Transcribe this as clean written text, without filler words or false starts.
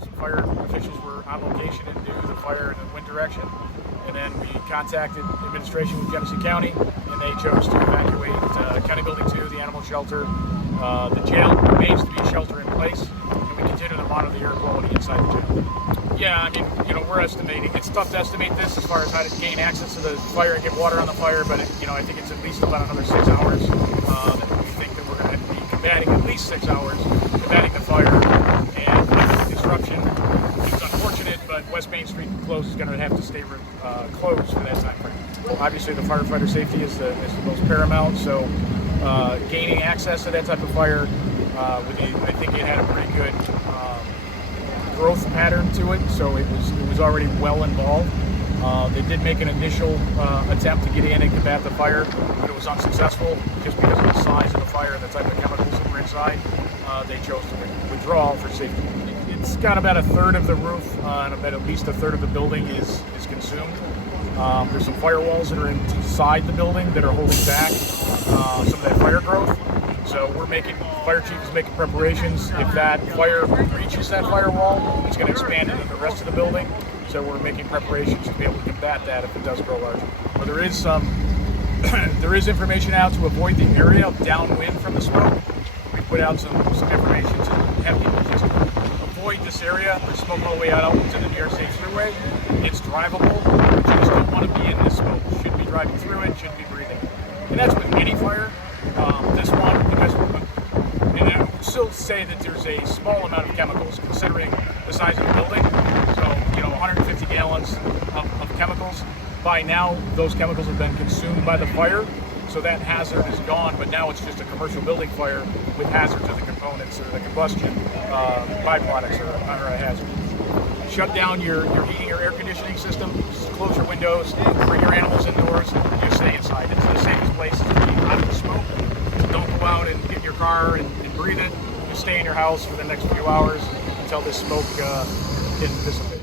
some fire officials were on location and knew the fire in the wind direction. And then we contacted administration with Genesee County, and they chose to evacuate County Building 2, the animal shelter. The jail remains to be a shelter in place, and we continue to monitor the air quality inside the jail. Yeah, I mean, we're estimating. It's tough to estimate this as far as how to gain access to the fire and get water on the fire, but I think it's at least about another 6 hours that we think that we're going to be combating, at least 6 hours combating the fire. And with the disruption, it's unfortunate, but West Main Street closed is going to have to stay closed for that time frame. Well, obviously, the firefighter safety is the most paramount, so gaining access to that type of fire, I think it had a pretty good growth pattern to it, so it was already well involved. They did make an initial attempt to get in and combat the fire, but it was unsuccessful just because of the size of the fire and the type of chemicals that were inside. They chose to withdraw for safety. It's got about a third of the roof and about at least a third of the building is consumed. There's some firewalls that are inside the building that are holding back some of that fire growth. So fire chief is making preparations. If that fire reaches that firewall, it's going to expand into the rest of the building. So we're making preparations to be able to combat that if it does grow larger. But there is there is information out to avoid the area downwind from the smoke. We put out some information to have people just avoid this area. There's smoke all the way out to the New York State Thruway. It's drivable. You just don't want to be in this smoke. You shouldn't be driving through it. Shouldn't be breathing. And that's with any fire. This one, and I would still say that there's a small amount of chemicals considering the size of the building. So 150 gallons of chemicals. By now, those chemicals have been consumed by the fire. So that hazard is gone, but now it's just a commercial building fire with hazards of the components or the combustion byproducts are a hazard. Shut down your heating or air conditioning system, just close your windows, bring your animals indoors, and you stay inside. It's the safest place to be out of the smoke. Don't go out and get in your car and breathe it. Just stay in your house for the next few hours until this smoke can dissipate.